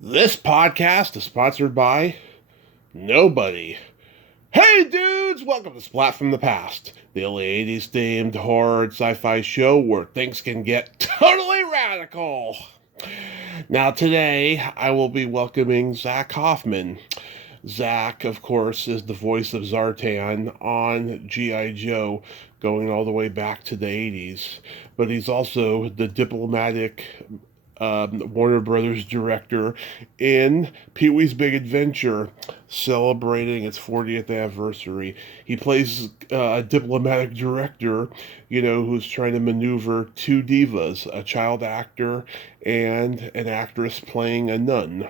This podcast is sponsored by nobody. Hey dudes, welcome to Splat from the Past, the only 80s themed horror and sci-fi show where things can get totally radical. Now today, I will be welcoming Zack Hoffman. Zack, of course, is the voice of Zartan on G.I. Joe, going all the way back to the 80s. But he's also the diplomatic Warner Brothers director in Pee Wee's Big Adventure, celebrating its 40th anniversary. He plays a diplomatic director, who's trying to maneuver two divas, a child actor and an actress playing a nun,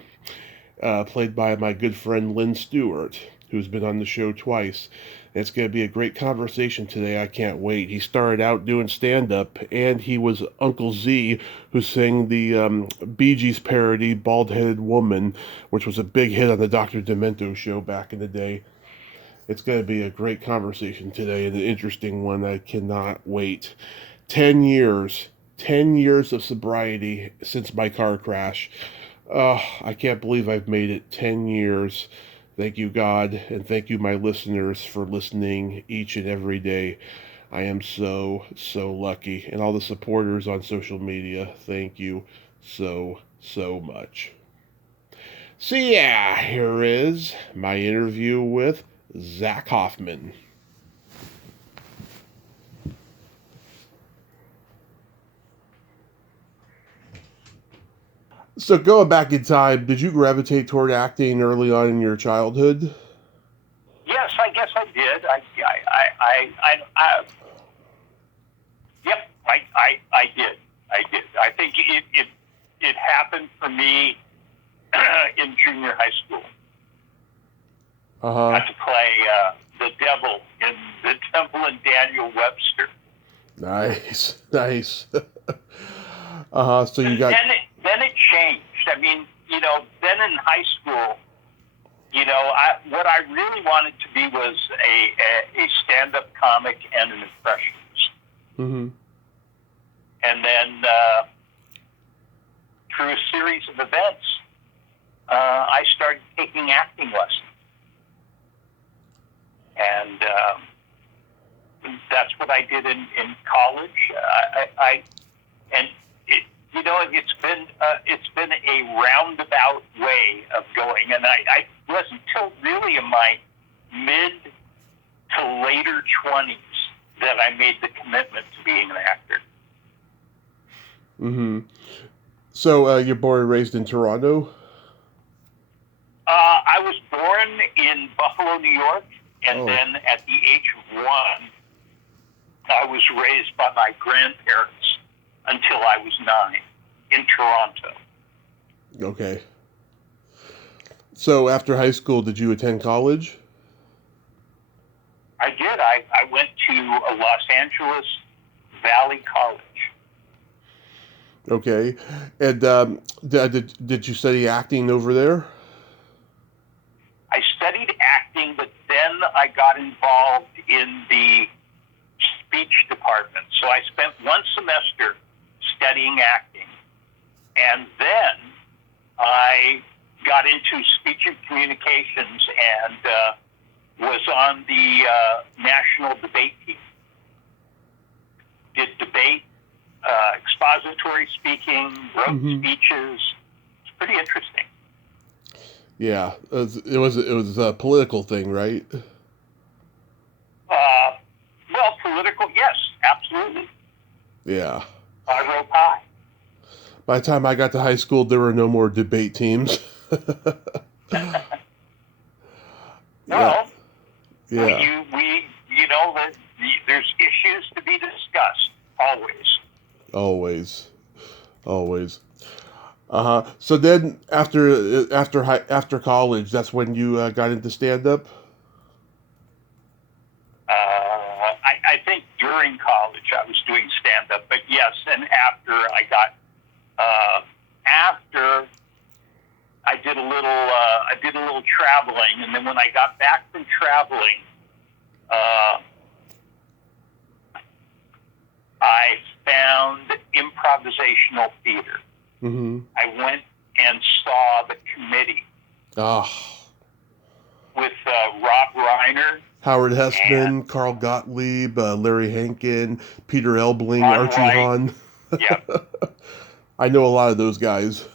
played by my good friend Lynn Stewart, who's been on the show twice. It's going to be a great conversation today. I can't wait. He started out doing stand-up, and he was Uncle Z, who sang the Bee Gees parody Bald-Headed Woman, which was a big hit on the Dr. Demento show back in the day. It's going to be a great conversation today, and an interesting one. I cannot wait. 10 years. 10 years of sobriety since my car crash. Oh, I can't believe I've made it 10 years. Thank you, God, and thank you, my listeners, for listening each and every day. I am so, so lucky. And all the supporters on social media, thank you so, so much. So, yeah, here is my interview with Zack Hoffman. So going back in time, did you gravitate toward acting early on in your childhood? Yes, I guess I did. Yep, I did. I did. I think it happened for me in junior high school. Uh-huh. Got to play the devil in The Temple and Daniel Webster. Nice, nice. So you got... Then it changed. I mean, then in high school, what I really wanted to be was a stand-up comic and an impressionist. Mm-hmm. And then through a series of events, I started taking acting lessons. And that's what I did in college. It's been a roundabout way of going, and I wasn't till really in my mid to later 20s that I made the commitment to being an actor. Mm-hmm. So you're born and raised in Toronto? I was born in Buffalo, New York, and then at the age of 1, I was raised by my grandparents until I was 9 in Toronto. Okay. So after high school, did you attend college? I did. I went to Los Angeles Valley College. Okay. And did you study acting over there? I studied acting, but then I got involved in the speech department. So I spent 1 semester studying acting, and then I got into speech and communications and was on the national debate team. Did debate, expository speaking, wrote speeches. It's pretty interesting. Yeah, it was a political thing, right? Well, political, yes, absolutely. Yeah. I wrote high. By the time I got to high school, there were no more debate teams. Well, yeah. that there's issues to be discussed always. Always. So then, after college, that's when you got into stand-up? I think during college I was doing stand-up, but yes, and after I did a little traveling, and then when I got back from traveling, I found improvisational theater. Mm-hmm. I went and saw The Committee Ah, with Rob Reiner, Howard Hessman, and Carl Gottlieb, Larry Hankin, Peter Elbling, Ron Archie Wright. Hahn. Yeah, I know a lot of those guys.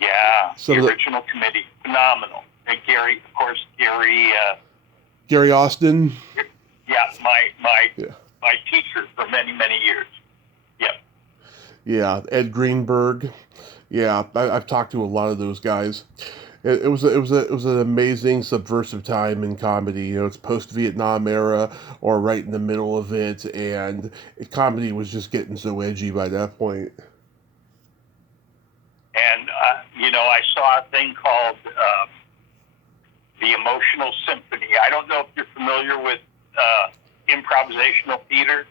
yeah. Some The of the original Committee, phenomenal. And Gary, of course, Gary. Gary Austin. Yeah, Yeah. my teacher for many, many years. Yep. Yeah, Ed Greenberg. Yeah, I've talked to a lot of those guys. It was an amazing subversive time in comedy. You know, it's post Vietnam era or right in the middle of it, and comedy was just getting so edgy by that point. And I saw a thing called the Emotional Symphony. I don't know if you're familiar with improvisational theater.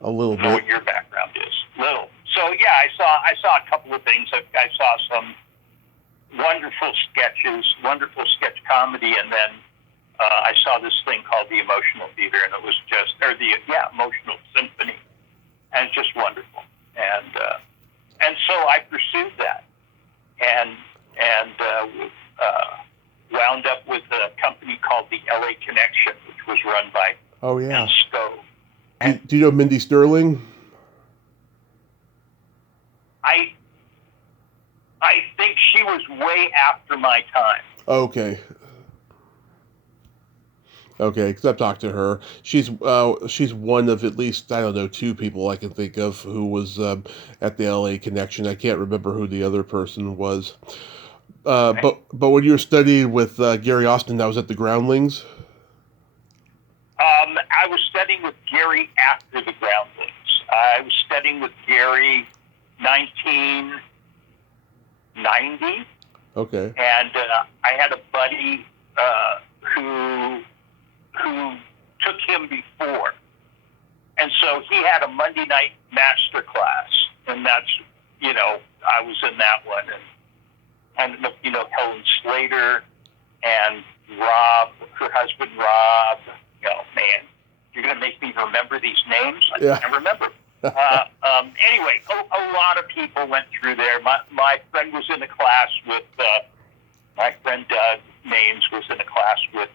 A little I don't know bit. what your background is. Little. So yeah, I saw a couple of things. I saw some wonderful sketches, wonderful sketch comedy, and then I saw this thing called the Emotional Theater, and it was Emotional Symphony, and it's just wonderful. And so I pursued that, and wound up with a company called the LA Connection, which was run by Oh yeah. Ken Stowe. Do you know Mindy Sterling? I think she was way after my time. Okay. Okay, because I've talked to her. She's one of at least, I don't know, two people I can think of who was at the LA Connection. I can't remember who the other person was. But when you were studying with Gary Austin, that was at the Groundlings? I was studying with Gary after the Groundlings. I was studying with Gary 1990. Okay. And I had a buddy who took him before. And so he had a Monday night master class, and that's, I was in that one. And Helen Slater and Rob, her husband Rob. Man, you're going to make me remember these names? Yeah. I remember. Anyway, a lot of people went through there. My friend was in a class with, my friend Doug Maines was in a class with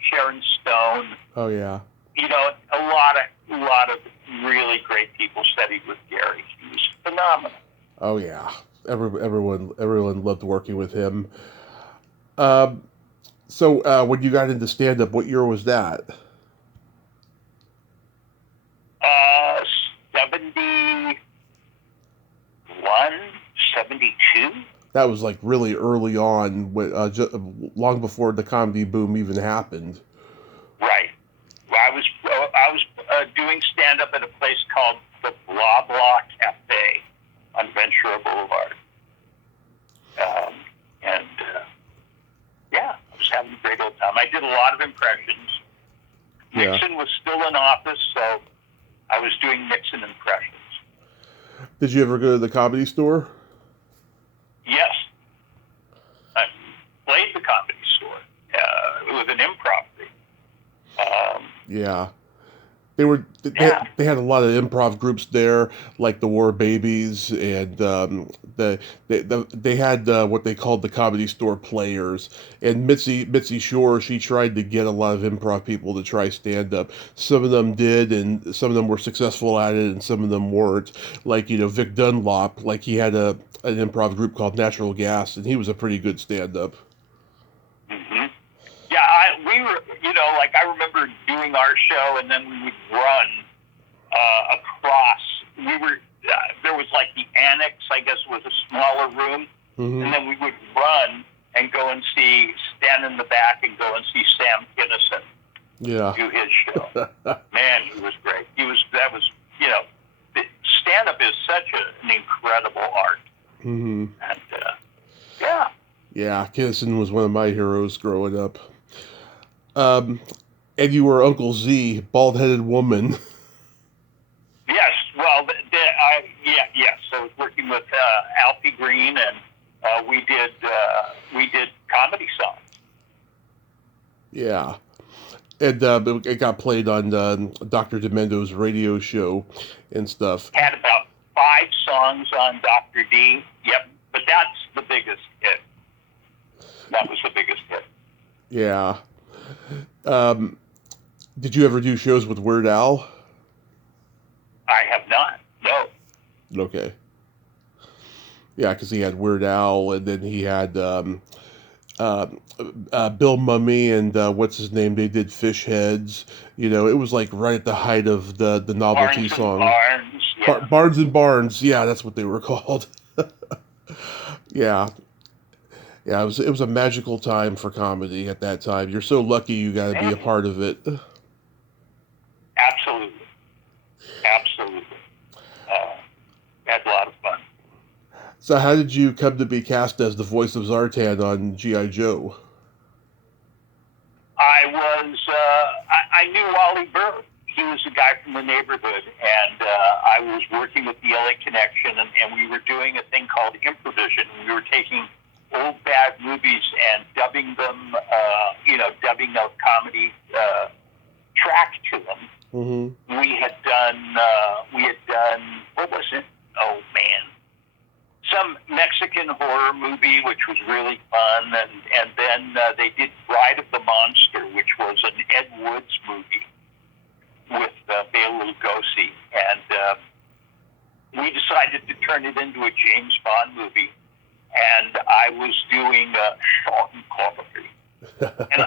Sharon Stone. Oh yeah. A lot of really great people studied with Gary. He was phenomenal. Oh yeah. Everyone loved working with him. So when you got into stand-up, what year was that? 71, 72. That was like really early on, long before the comedy boom even happened. Right. Well, I was doing stand-up at a place called the Blah Blah Cafe on Ventura Boulevard. I was having a great old time. I did a lot of impressions. Yeah. Nixon was still in office, so I was doing Nixon impressions. Did you ever go to the Comedy Store? Yes. I played the Comedy Store with an improv group. Yeah. They had a lot of improv groups there, like the War Babies, and they had what they called the Comedy Store Players. And Mitzi Shore, she tried to get a lot of improv people to try stand up. Some of them did, and some of them were successful at it, and some of them weren't. Like Vic Dunlop, like he had an improv group called Natural Gas, and he was a pretty good stand up. Mm-hmm. Yeah, we were, I remember doing our show, and then we would run across. There was like the annex, I guess, was a smaller room, Mm-hmm. and then we would run and go and stand in the back and go and see Sam Kinison do his show. Man, he was great. Stand-up is such an incredible art. Mm-hmm. And, yeah. Yeah, Kinison was one of my heroes growing up. And you were Uncle Z, bald-headed woman. Yes, well, yes. I was working with Alfie Green, and we did comedy songs. Yeah, and it got played on Dr. Demendo's radio show and stuff. Had about 5 songs on Dr. D. Yep, but that's the biggest hit. That was the biggest hit. Yeah. Did you ever do shows with Weird Al? I have not. No. Okay. Yeah, because he had Weird Al, and then he had Bill Mummy and what's his name? They did Fish Heads. You know, it was like right at the height of the novelty song. Barnes, yeah. Barnes and Barnes. Yeah, that's what they were called. Yeah. Yeah, it was a magical time for comedy at that time. You're so lucky you got to be a part of it. Absolutely. Absolutely. Had a lot of fun. So how did you come to be cast as the voice of Zartan on G.I. Joe? I knew Wally Burr. He was a guy from the neighborhood, and I was working with the LA Connection, and we were doing a thing called Improvision. We were taking old bad movies and dubbing them, dubbing a comedy track to them. Mm-hmm. We had done, what was it? Oh, man. Some Mexican horror movie, which was really fun, and then they did Bride of the Monster, which was an Ed Woods movie with Bela Lugosi, and we decided to turn it into a James Bond movie, and I was doing Sean Connery. And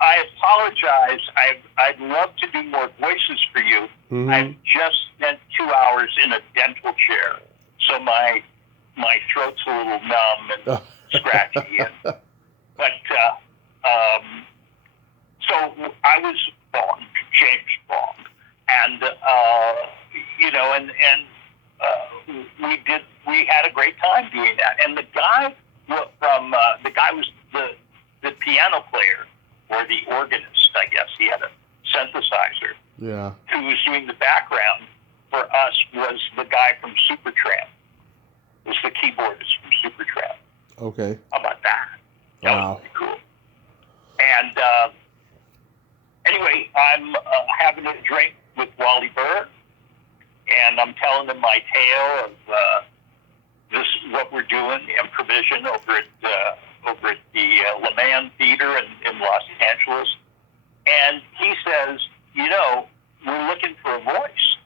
I apologize. I'd love to do more voices for you. Mm-hmm. I've just spent 2 hours in a dental chair, so my throat's a little numb and scratchy. But so I was Bond, James Bond, and we had a great time doing that. And the guy was the piano player, or the organist, I guess. He had a synthesizer. Yeah. Who was doing the background for us was the guy from Supertramp. Was the keyboardist from Supertramp. Okay. How about that? That was pretty cool. And anyway, I'm having a drink with Wally Burr, and I'm telling him my tale of this is what we're doing, Improvision, over at the Le Mans Theater in Los Angeles. And he says, we're looking for a voice.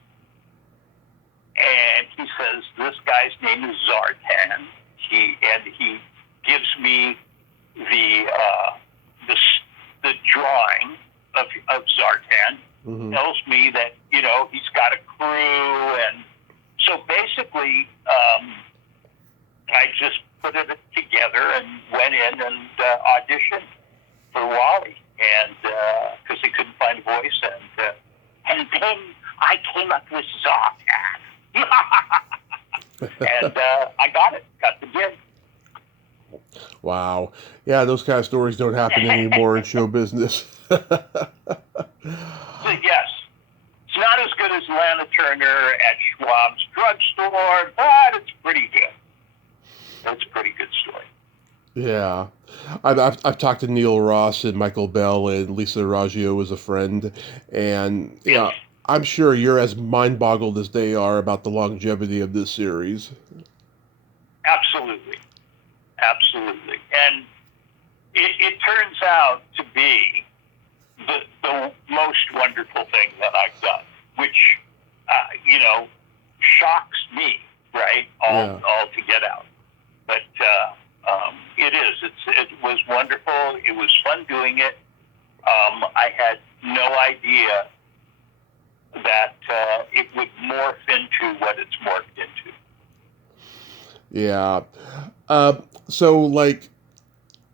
And he says, this guy's name is Zartan. He gives me the drawing of Zartan. Mm-hmm. Tells me that he's got a crew, and so basically I just put it together and went in and auditioned for Wally, and because he couldn't find a voice, and then I came up with Zartan. And I got the gig. Wow. Yeah, those kind of stories don't happen anymore in show business. Yes. It's not as good as Lana Turner at Schwab's drugstore, but it's pretty good. It's a pretty good story. Yeah. I've talked to Neil Ross and Michael Bell and Lisa Raggio as a friend, and yeah, I'm sure you're as mind-boggled as they are about the longevity of this series. Absolutely. Absolutely. And it turns out to be the most wonderful thing that I've done, which, shocks me, right? All to get out. But it is. It was wonderful. It was fun doing it. I had no idea that it would morph into what it's morphed into. Yeah. So, like,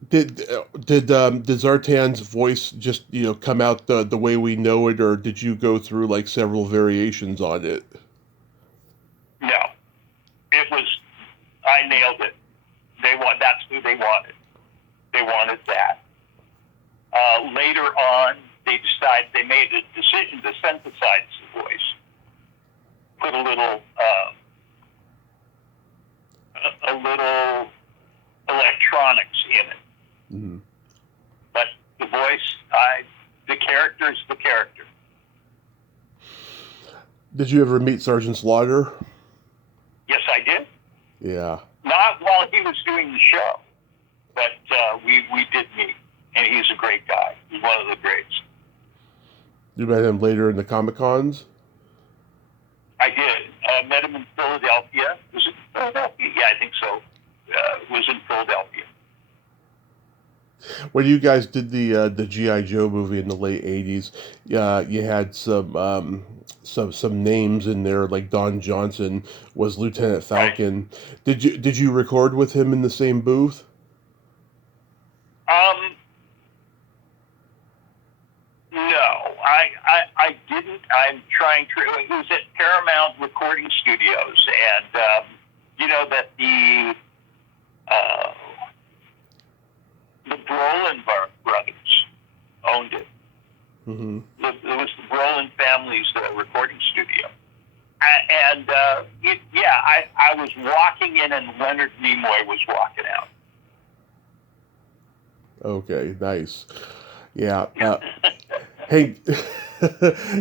did Zartan's voice just come out the way we know it, or did you go through like several variations on it? No, it was. I nailed it. That's who they wanted. They wanted that. Later on, they made a decision to synthesize the voice, put a little electronics in it. Mm-hmm. But the voice, the character is the character. Did you ever meet Sergeant Slaughter? Yeah. Not while he was doing the show, but we did meet, and he's a great guy. He's one of the greats. You met him later in the Comic Cons? I did. Met him in Philadelphia. Was it Philadelphia? Yeah, I think so. Was in Philadelphia. When you guys did the G.I. Joe movie in the late '80s, you had some names in there, like Don Johnson was Lieutenant Falcon. Right. Did you record with him in the same booth? No, I didn't. I'm trying to. It was at Paramount Recording Studios, and you know that the Brolin brothers owned it. Mm-hmm. It was the Brolin family's recording studio. And I was walking in and Leonard Nimoy was walking out. Okay, nice. Yeah. Hey,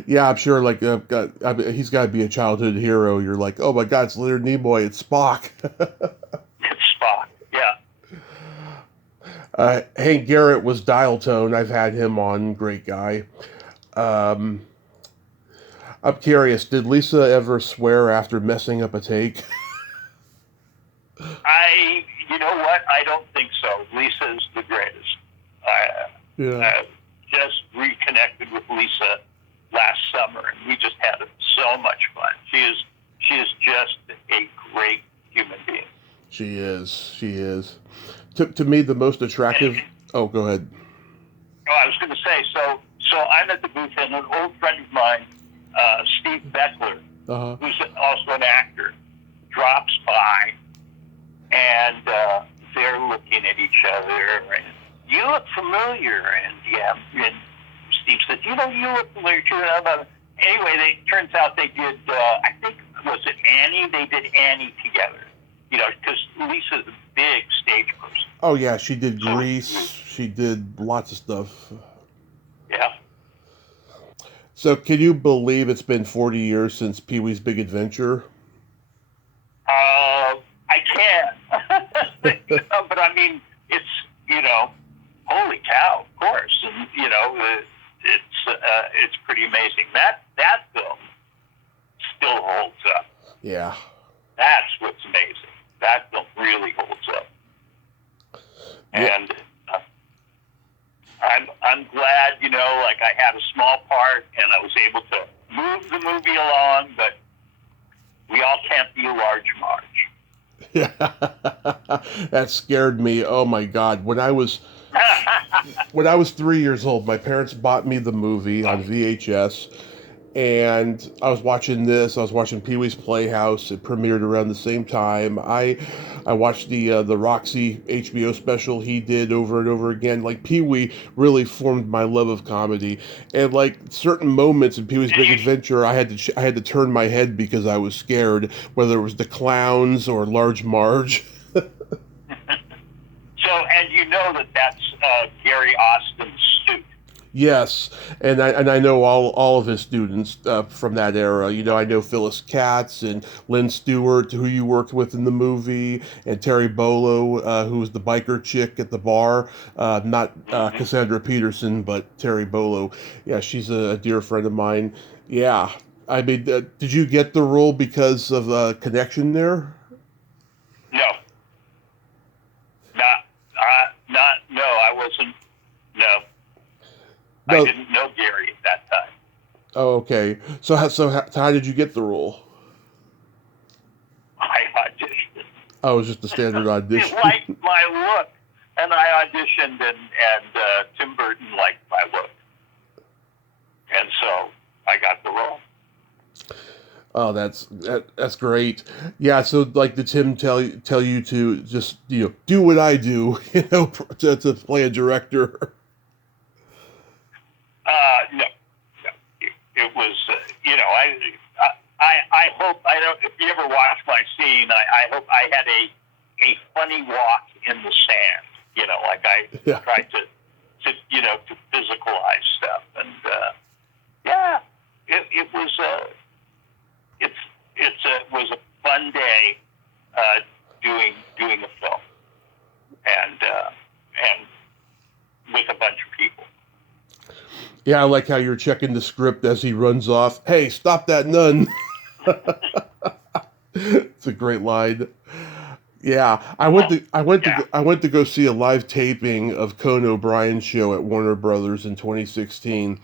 yeah, I'm sure, like, he's got to be a childhood hero. You're like, oh my God, it's Leonard Nimoy, it's Spock. It's Spock, yeah. Hank Garrett was Dial Tone. I've had him on, great guy. I'm curious, did Lisa ever swear after messing up a take? You know what? I don't think so. Lisa's the greatest. I just reconnected with Lisa last summer, and we just had so much fun. She is just a great human being. She is. To me, the most attractive... Oh, go ahead. Oh, I was going to say, so I'm at the booth, and an old friend of mine, Steve Beckler, who's also an actor, drops by, and they're looking at each other, and you look familiar, and Steve said, you look familiar too. Anyway, turns out they did, I think, was it Annie? They did Annie together, because Lisa's a big stage person. Oh, yeah, she did Grease. She did lots of stuff. Yeah. So, can you believe it's been 40 years since Pee-wee's Big Adventure? I can. But I mean, it's, holy cow, of course. And, it's pretty amazing. That film still holds up. Yeah. That's what's amazing. That film really holds up. Yeah. And I'm glad, like I had a small part and I was able to move the movie along, but we all can't be Large Marge. Yeah, that scared me. Oh my God. When I was 3 years old, my parents bought me the movie on VHS, and I was watching Pee-wee's Playhouse. It premiered around the same time. I watched the Roxy HBO special he did over and over again. Like, Pee-wee really formed my love of comedy, and like certain moments in Pee-wee's Big Adventure, I had to turn my head because I was scared, whether it was the clowns or Large Marge. So, and that's Gary Austin's suit. Yes, and I know all of his students from that era. I know Phyllis Katz and Lynn Stewart, who you worked with in the movie, and Terry Bolo, who was the biker chick at the bar. Not Cassandra Peterson, but Terry Bolo. Yeah, she's a dear friend of mine. Yeah, I mean, did you get the role because of a connection there? No. No, I wasn't. No. I didn't know Gary at that time. Oh, okay. So how did you get the role? I auditioned. Oh, it was just a standard audition. He liked my look, and I auditioned, and Tim Burton liked my look, and so I got the role. Oh, that's great. Yeah, so like, did Tim tell you to just do what I do, to play a director? No. It was, I hope, if you ever watch my scene, I hope I had a funny walk in the sand, like I tried to physicalize stuff. And, it was, it was a fun day, doing a film, and with a bunch of people. Yeah, I like how you're checking the script as he runs off. Hey, stop that nun! It's a great line. Yeah, I went to go see a live taping of Conan O'Brien's show at Warner Brothers in 2016,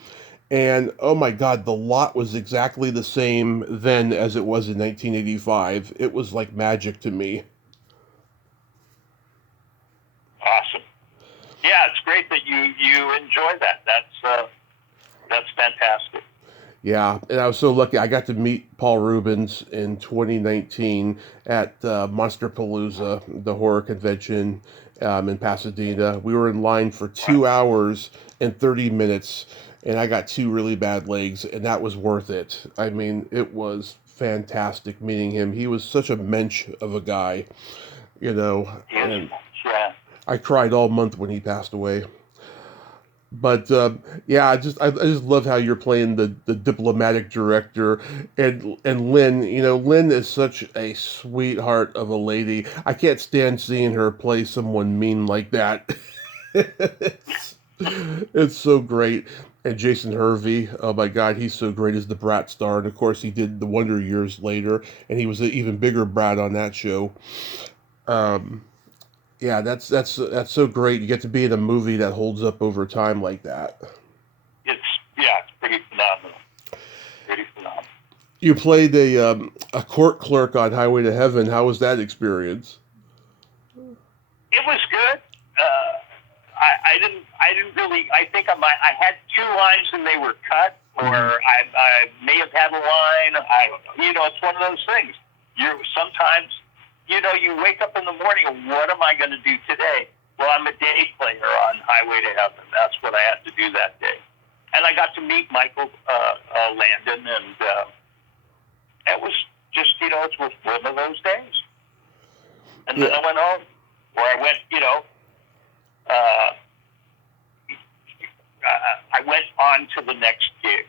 and oh my God, the lot was exactly the same then as it was in 1985. It was like magic to me. Awesome. Yeah, it's great that you enjoy that. That's fantastic. Yeah, and I was so lucky. I got to meet Paul Rubens in 2019 at Monsterpalooza, the horror convention in Pasadena. We were in line for 2 hours and 30 minutes, and I got two really bad legs, and that was worth it. I mean, it was fantastic meeting him. He was such a mensch of a guy, you know, and I cried all month when he passed away. But yeah, I just love how you're playing the diplomatic director, and Lynn. You know, Lynn is such a sweetheart of a lady. I can't stand seeing her play someone mean like that. It's so great. And Jason Hervey, oh my God, he's so great as the Brat star. And of course, he did The Wonder Years later, and he was an even bigger Brat on that show. Um, yeah, that's so great. You get to be in a movie that holds up over time like that. It's pretty phenomenal. Pretty phenomenal. You played a court clerk on Highway to Heaven. How was that experience? It was good. I didn't really. I think I had two lines and they were cut, or I may have had a line. I don't know. You know, it's one of those things. Sometimes, you know, you wake up in the morning and what am I going to do today? Well, I'm a day player on Highway to Heaven. That's what I had to do that day. And I got to meet Michael Landon, and it was just, you know, it was one of those days. And then I went home, where I went, you know, I went on to the next gig.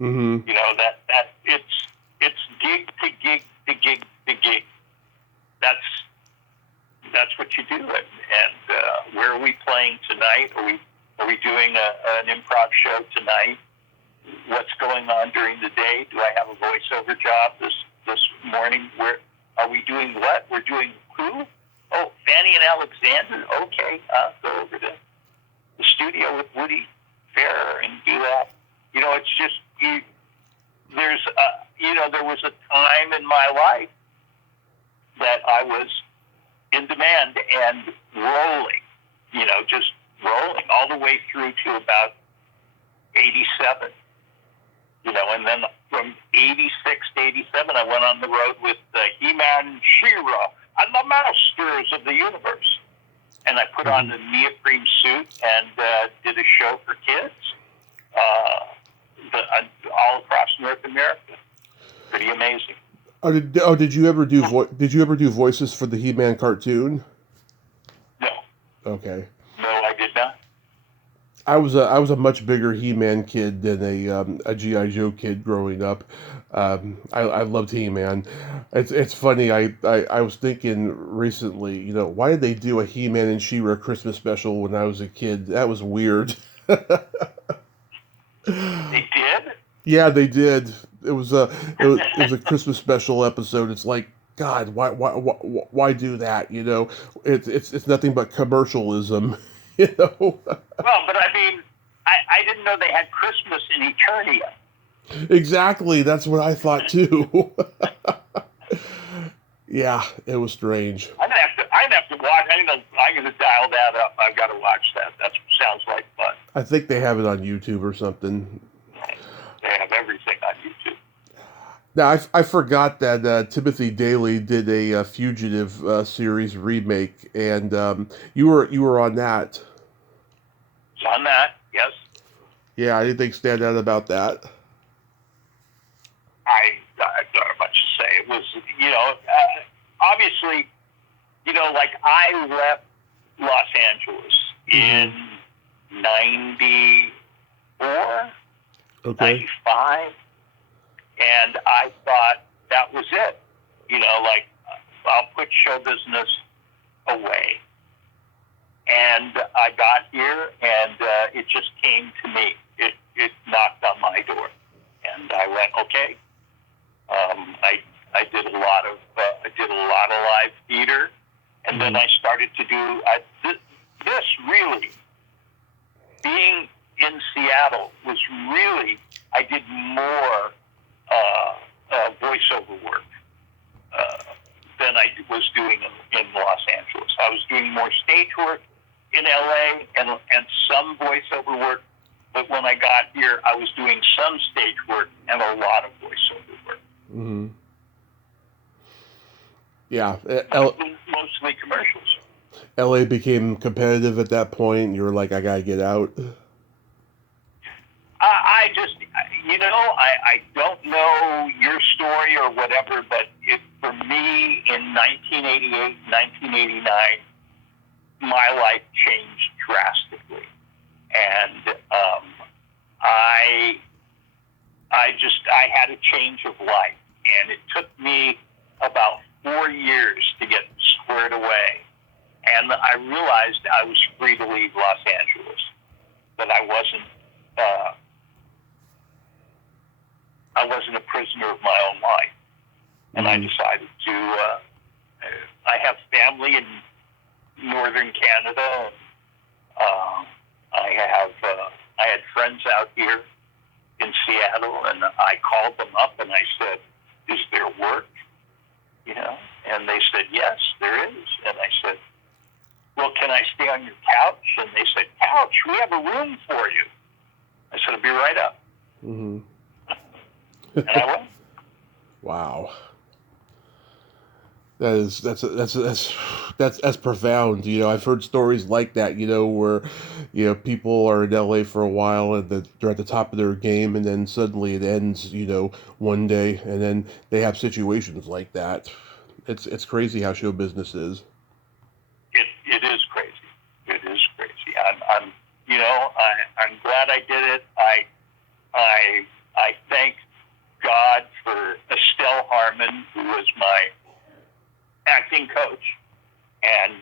Mm-hmm. You know, that it's gig to gig to gig to gig. That's what you do. And where are we playing tonight? Are we doing an improv show tonight? What's going on during the day? Do I have a voiceover job this morning? Where are we doing what? We're doing who? Oh, Fanny and Alexander. Okay, go over to the studio with Woody Farrer and do that. You know, it's just there was a time in my life that I was in demand and rolling, you know, just rolling all the way through to about 87, you know, and then from 86 to 87, I went on the road with He-Man and She-Ra and the Masters of the Universe. And I put on a neoprene suit and did a show for kids all across North America. Pretty amazing. Did you ever do voices for the He-Man cartoon? No. Okay. No, I did not. I was a much bigger He-Man kid than a G.I. Joe kid growing up. I loved He-Man. It's funny. I was thinking recently, you know, why did they do a He-Man and She-Ra Christmas special when I was a kid? That was weird. They did? Yeah, they did. It was a Christmas special episode. It's like, God, why do that? You know, it's nothing but commercialism. You know. Well, but I mean, I didn't know they had Christmas in Eternia. Exactly. That's what I thought too. Yeah, it was strange. I'm gonna have to watch. I'm gonna dial that up. I've got to watch that. That sounds like fun. I think they have it on YouTube or something. They have everything on YouTube. Now I forgot that Timothy Daley did a Fugitive series remake, and you were on that. It's on that, yes. Yeah, anything stand out about that? I don't have much to say. It was, you know, obviously, you know, like I left Los Angeles in 94, okay. 95, and I thought that was it. You know, like I'll put show business away. And I got here, and it just came to me. It knocked on my door, and I went, okay. I did a lot of live theater, and then I started to do this. Really, being in Seattle was really, I did more voiceover work than I was doing in Los Angeles. I was doing more stage work in LA and some voiceover work, but when I got here, I was doing some stage work and a lot of voiceover work. Mm-hmm. Yeah. Mostly commercials. LA became competitive at that point. You were like, I gotta get out. I just, I don't know your story or whatever, but for me in 1988, 1989, my life changed drastically. And I had a change of life. And it took me about 4 years to get squared away. And I realized I was free to leave Los Angeles, that I wasn't a prisoner of my own life. And I decided to, I have family in northern Canada. I had friends out here in Seattle, and I called them up and I said, is there work? And they said, yes, there is. And I said, well, can I stay on your couch? And they said, couch? We have a room for you. I said, I'll be right up. Mm-hmm. And I went. Wow. That's profound. I've heard stories like that, where, people are in LA for a while and they're at the top of their game, and then suddenly it ends, one day, and then they have situations like that. It's crazy how show business is. It is crazy. It is crazy. I'm glad I did it. I thank God for Estelle Harmon, who was my acting coach, and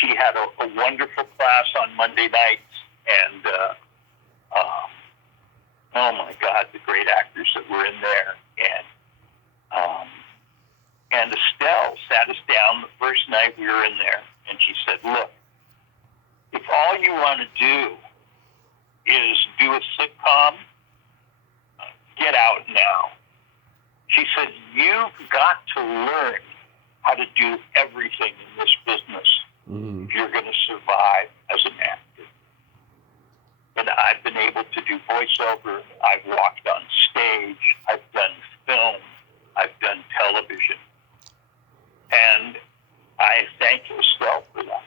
she had a wonderful class on Monday nights, and oh my God, the great actors that were in there, and Estelle sat us down the first night we were in there, and she said, look, if all you want to do is do a sitcom, get out now. She said, you've got to learn how to do everything in this business if you're going to survive as an actor. And I've been able to do voiceover. I've walked on stage. I've done film. I've done television. And I thank Estelle for that.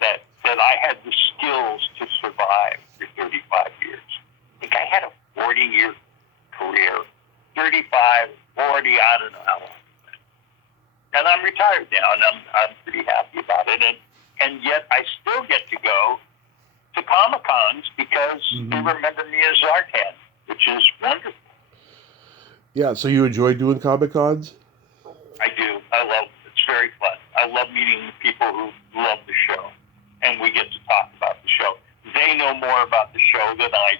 That I had the skills to survive for 35 years. I think I had a 40-year career. 35, 40, I don't know how long. And I'm retired now, and I'm pretty happy about it. And yet I still get to go to Comic-Cons because they remember me as Zartan, which is wonderful. Yeah, so you enjoy doing Comic-Cons? I do. I love it. It's very fun. I love meeting people who love the show, and we get to talk about the show. They know more about the show than I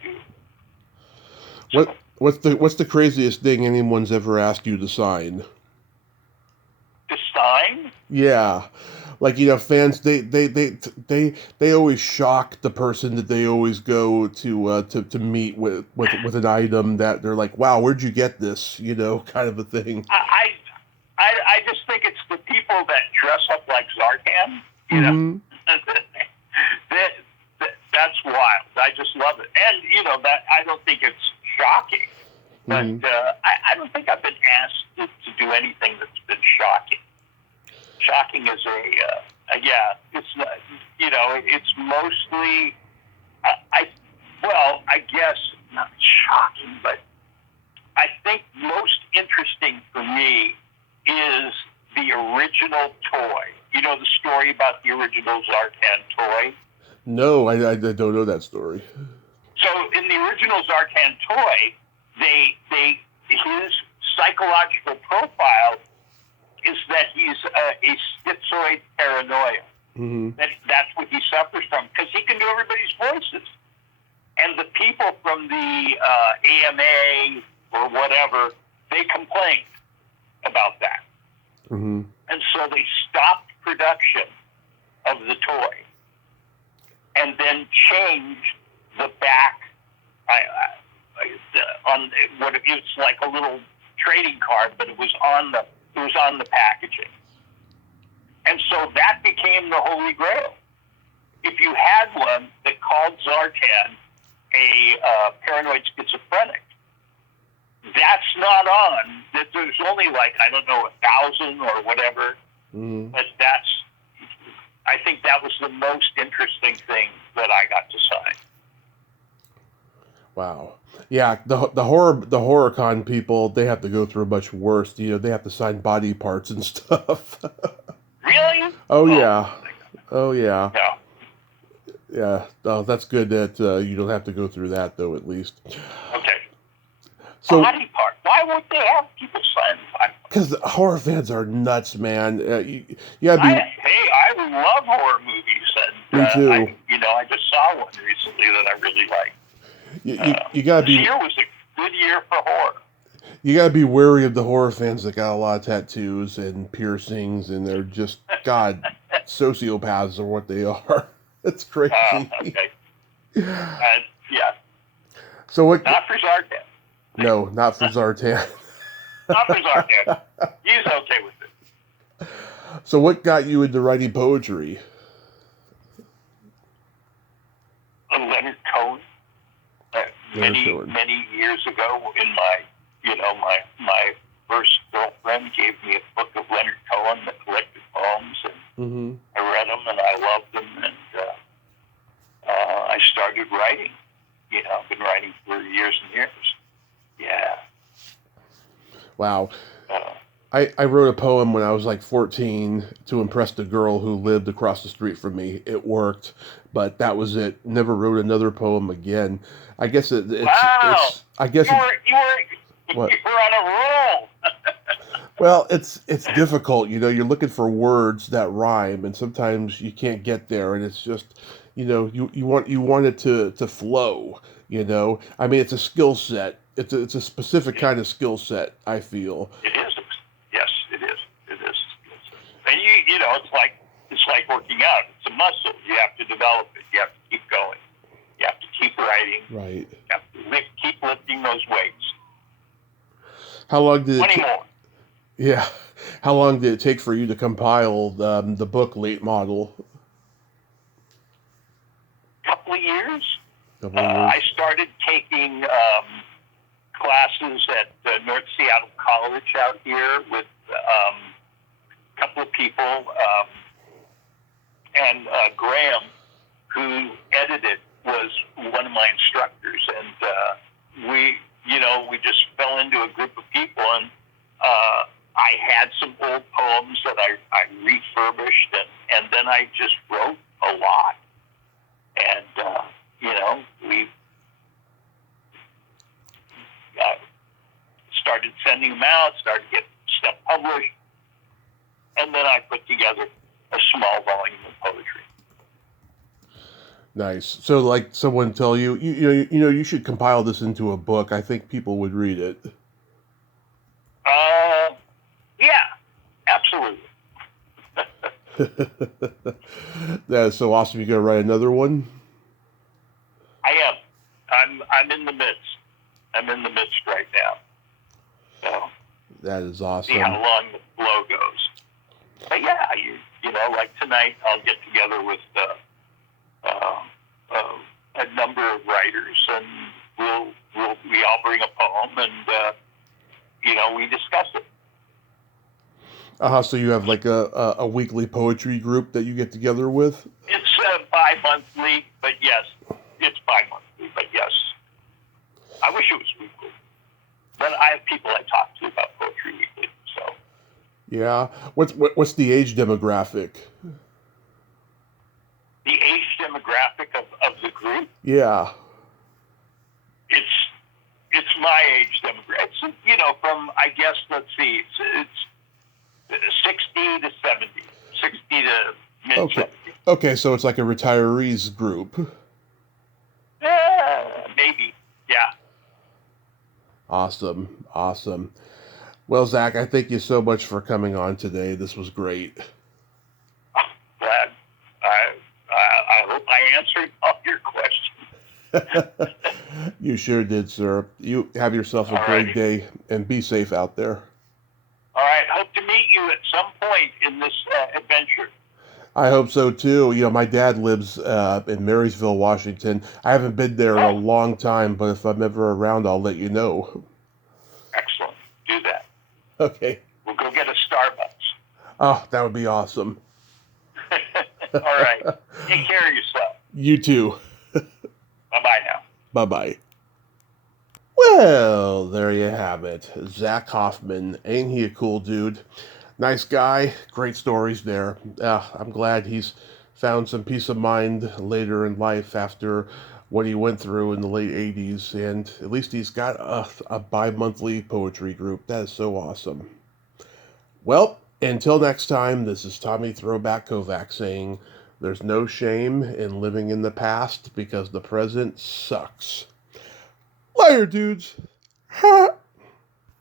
do. What's the craziest thing anyone's ever asked you to sign? To sign? Yeah, like fans they always shock the person that they always go to meet with an item that they're like, wow, where'd you get this? Kind of a thing. I just think it's the people that dress up like Zartan. That's wild. I just love it, and that I don't think it's shocking. But I don't think I've been asked to do anything that's been shocking. Shocking is it's it's mostly, I guess not shocking, but I think most interesting for me is the original toy. You know the story about the original Zartan toy? No, I don't know that story. So in the original Zartan toy, his psychological profile is that he's a schizoid paranoia. Mm-hmm. That's what he suffers from, because he can do everybody's voices. And the people from the AMA or whatever, they complained about that. Mm-hmm. And so they stopped production of the toy and then changed the back on what it's like a little trading card, but it was on the packaging. And so that became the Holy Grail. If you had one that called Zartan a paranoid schizophrenic, that's not on. There's only like, I don't know, 1,000 or whatever. Mm-hmm. But I think that was the most interesting thing that I got to sign. Wow. Yeah, the horror con people, they have to go through much worse. You know, they have to sign body parts and stuff. Really? Oh yeah. Oh yeah. No. Yeah. Oh, that's good that you don't have to go through that though. At least. Okay. So, body part. Why would they have people sign body parts? Because horror fans are nuts, man. You gotta be. I love horror movies. And, Me too. I just saw one recently that I really liked. You gotta be. This year was a good year for horror. You gotta be wary of the horror fans that got a lot of tattoos and piercings, and they're just sociopaths are what they are. It's crazy. Okay. Yeah. So what? Not for Zartan. No, not for Zartan. Not for Zartan. He's okay with it. So what got you into writing poetry? Leonard Cohen. Many years ago, in my first girlfriend gave me a book of Leonard Cohen that collected poems, and I read them and I loved them, and I started writing. I've been writing for years and years. Yeah. Wow. I wrote a poem when I was like 14 to impress the girl who lived across the street from me. It worked, but that was it. Never wrote another poem again. I guess it's. Wow. I guess you were on a roll. Well, it's difficult. You're looking for words that rhyme, and sometimes you can't get there, and it's just, you want it to flow. I mean, it's a skill set. It's a specific kind of skill set, I feel. It is. Yes, it is. It is. And it's like working out. It's a muscle. You have to develop it. You have to keep going. You have to keep writing. Right. You have to keep lifting those weights. How long did 20 more. Yeah. How long did it take for you to compile the book Late Model? Couple of years. Couple of years. I started taking classes at North Seattle College out here with a couple of people, and Graham, who edited, was one of my instructors, and we just fell into a group of people, and I had some old poems that I refurbished, and then I just wrote a lot, and we started sending them out, started getting stuff published, and then I put together a small volume of poetry. Nice. So, like, someone tell you, you should compile this into a book. I think people would read it. Yeah, absolutely. That is so awesome. You gonna write another one? I am. I'm in the midst. I'm in the midst right now. So that is awesome. See how long the flow goes. But yeah, like tonight, I'll get together with a number of writers, and we all bring a poem, and we discuss it. So you have like a weekly poetry group that you get together with? It's bi-monthly, but yes, it's bi-monthly, but yes. I wish it was weekly. But I have people I talk to about poetry weekly, so. Yeah. What's the age demographic? The age demographic of the group? Yeah. It's my age demographic. It's, from, I guess, let's see, it's 60 to 70, 60 to mid Okay. 70. Okay, so it's like a retirees group. Maybe, yeah. Awesome. Awesome. Well, Zach, I thank you so much for coming on today. This was great. Glad. I hope I answered all your questions. You sure did, sir. You have yourself a great day and be safe out there. All right. Hope to meet you at some point in this adventure. I hope so too. You know, my dad lives in Marysville, Washington. I haven't been there in a long time, but if I'm ever around, I'll let you know. Excellent. Do that. Okay. We'll go get a Starbucks. Oh, that would be awesome. All right. Take care of yourself. You too. Bye-bye now. Bye-bye. Well, there you have it. Zack Hoffman. Ain't he a cool dude? Nice guy. Great stories there. I'm glad he's found some peace of mind later in life after what he went through in the late 80s. And at least he's got a bi-monthly poetry group. That is so awesome. Well, until next time, this is Tommy Throwback Kovac saying, there's no shame in living in the past because the present sucks. Later, dudes. Ha!